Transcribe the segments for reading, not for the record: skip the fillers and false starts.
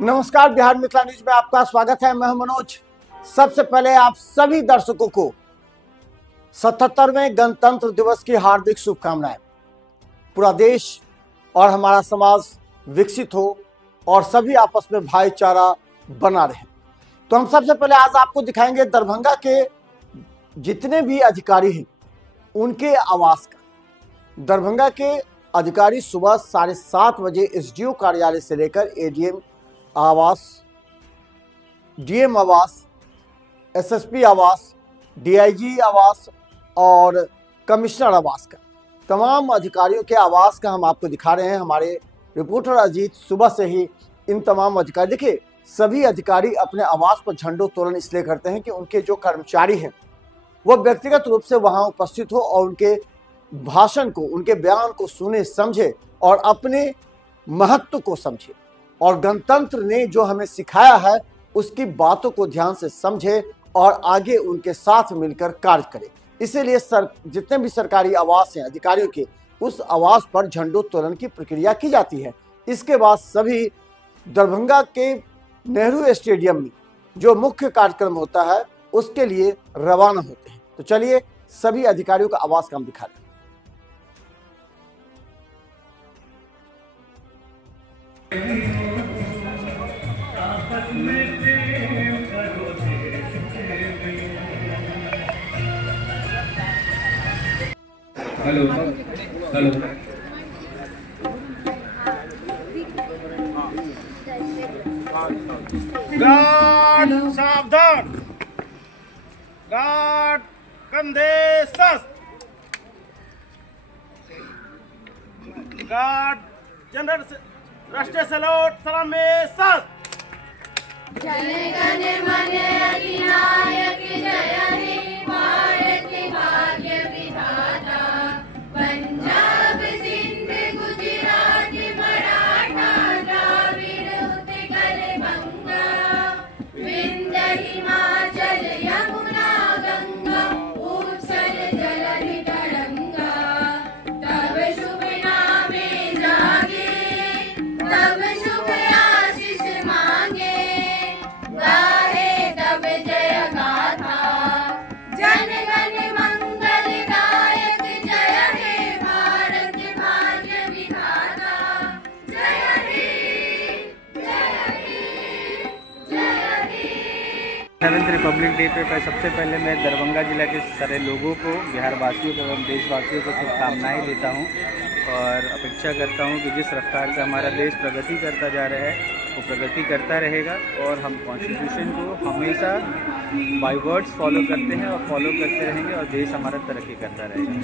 नमस्कार, बिहार मिथिला न्यूज में आपका स्वागत है। मैं हूं मनोज। सबसे पहले आप सभी दर्शकों को 77वें गणतंत्र दिवस की हार्दिक शुभकामनाएं। पूरा देश और हमारा समाज विकसित हो और सभी आपस में भाईचारा बना रहे। तो हम सबसे पहले आज आपको दिखाएंगे दरभंगा के जितने भी अधिकारी हैं उनके आवास का। दरभंगा के अधिकारी सुबह 7:30 बजे एसडीओ कार्यालय से लेकर एडीएम आवास, डीएम आवास, एसएसपी आवास, डीआईजी आवास और कमिश्नर आवास का तमाम अधिकारियों के आवास का हम आपको दिखा रहे हैं। हमारे रिपोर्टर अजीत सुबह से ही इन तमाम अधिकारी, देखिए सभी अधिकारी अपने आवास पर झंडोत्तोलन इसलिए करते हैं कि उनके जो कर्मचारी हैं वो व्यक्तिगत रूप से वहां उपस्थित हो और उनके भाषण को, उनके बयान को सुने, समझे और अपने महत्व को समझे और गणतंत्र ने जो हमें सिखाया है उसकी बातों को ध्यान से समझे और आगे उनके साथ मिलकर कार्य करे। इसीलिए जितने भी सरकारी आवास हैं अधिकारियों के, उस आवास पर झंडोत्तोलन की प्रक्रिया की जाती है। इसके बाद सभी दरभंगा के नेहरू स्टेडियम में जो मुख्य कार्यक्रम होता है उसके लिए रवाना होते हैं। तो चलिए सभी अधिकारियों का आवास का हम दिखा दें। हेलो हेलो गार्ड सावधान, गार्ड कंधे सस्त, गार्ड जनरल राष्ट्रीय सैल्यूट सलामी सस्त। जन गण मन अधिनायक जय हे भारत भाग्य विधाता, पंजाब सिंध गुजरात मराठा द्राविड़ उत्कल बंगा, विंध्य हिमाचल यमुना गंगा, उच्छल जलधि तरंगा। तब शुभ नामे जागे, तब शुभ आशीष मांगे, गाहे तब जय गाथा, जन गण मंगल दायक जय हे भारत भाग्य विधाता। जय हे, जय हे, जय हे। 7th रिपब्लिक डे पे सबसे पहले मैं दरभंगा जिला के सारे लोगों को, बिहार वासियों को एवं देशवासियों को शुभकामनाएं देता हूं और अपेक्षा करता हूं कि जिस रफ्तार से हमारा देश प्रगति करता जा रहा है वो प्रगति करता रहेगा और हम कॉन्स्टिट्यूशन को हमेशा बाय वर्ड्स फॉलो करते हैं और फॉलो करते रहेंगे और देश हमारा तरक्की करता रहेगा।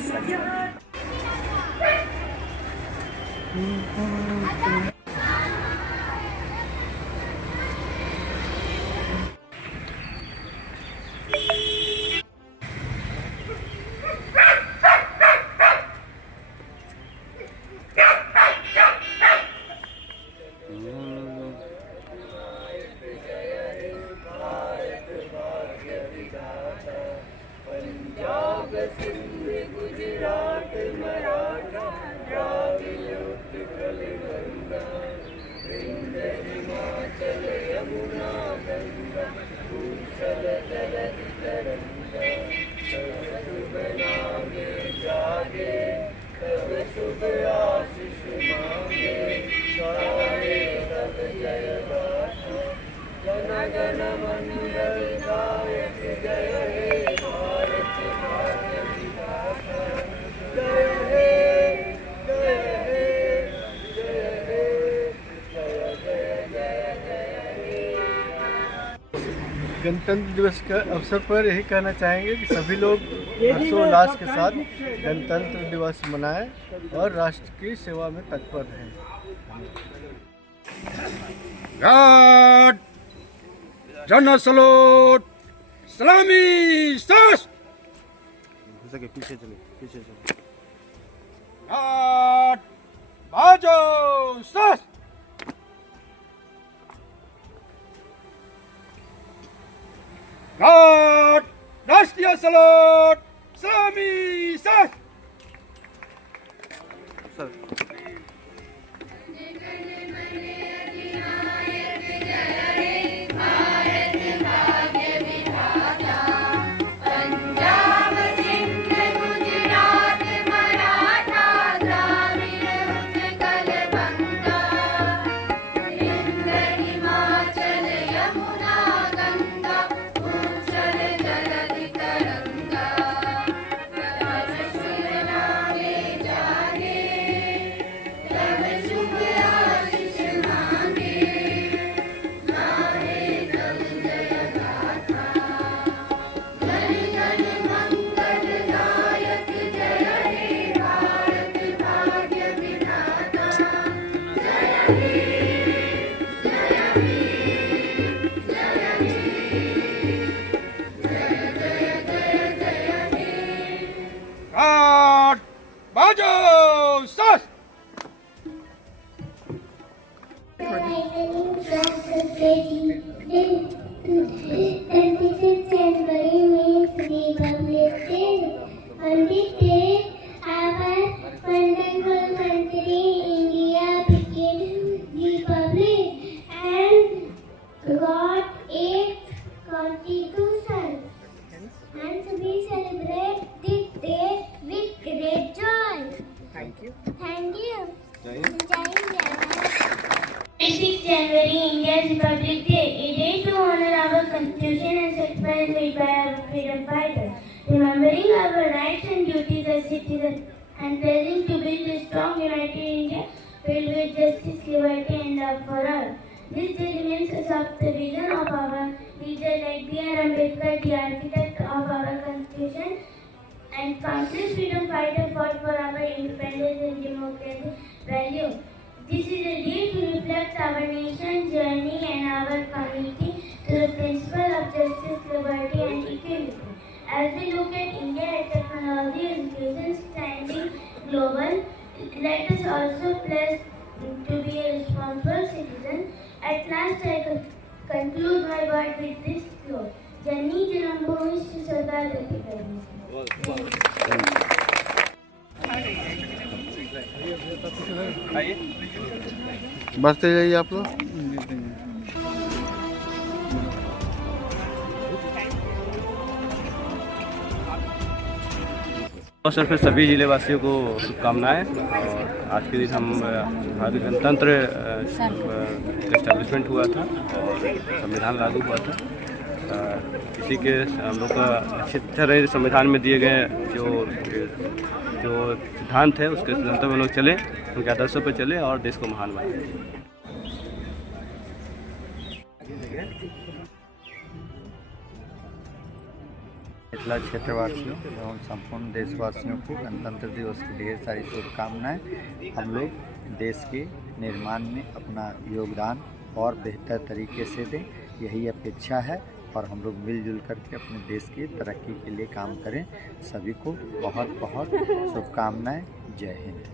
गणतंत्र दिवस के अवसर पर यही कहना चाहेंगे कि सभी लोग हर्षोल्लास के साथ गणतंत्र दिवस मनाएं और राष्ट्र की सेवा में तत्पर रहें। गार्ड जनरल सैल्यूट सलामी सस्त, पीछे चले। गार्ड बाजो सस्त, गार्ड राष्ट्रीय सैल्यूट सलामी सस्त। सर जन गण मन अधिनायक जय January means Republic Day. On this day, our wonderful country India became republic and got its constitution. Hence, we celebrate this day with great joy. Thank you. Thank you. Jai Hind. 26 January, India's Republic Day, a day to honor our constitution and sacrifice made by our freedom fighters, remembering our rights and duties as citizens, and pledging to build a strong, united India filled with justice, liberty, and love for all. This day remains a soft vision of our leader like B.R. Ambedkar, the architect of our constitution, and countless freedom fighters fought for our independence and democratic value. This is a day to reflect our nation's journey and our commitment to the principle of justice, liberty, and equality. As we look at India as technology education standing global, let us also pledge to be a responsible citizen. At last, I conclude my word with this quote: "Jani Janambhoomi Sarda Gati Karni." बढ़ते जाइए आप लोग। अवसर पर सभी जिले वासियों को शुभकामनाएं। और आज के दिन हम भारतीय गणतंत्र एस्टेब्लिशमेंट हुआ था और संविधान लागू हुआ था। इसी के हम लोग का अच्छी तरह संविधान में दिए गए जो सिद्धांत है उसके सिद्धांत में लोग चले, उनके आदर्शों पर चले और देश को महान बनाए। मिथिला क्षेत्रवासियों एवं संपूर्ण देशवासियों को गणतंत्र दिवस की ढेर सारी शुभकामनाएं। हम लोग देश के निर्माण में अपना योगदान और बेहतर तरीके से दें, यही अपेक्षा है और हम लोग मिलजुल करके अपने देश की तरक्की के लिए काम करें। सभी को बहुत बहुत शुभकामनाएं। जय हिंद।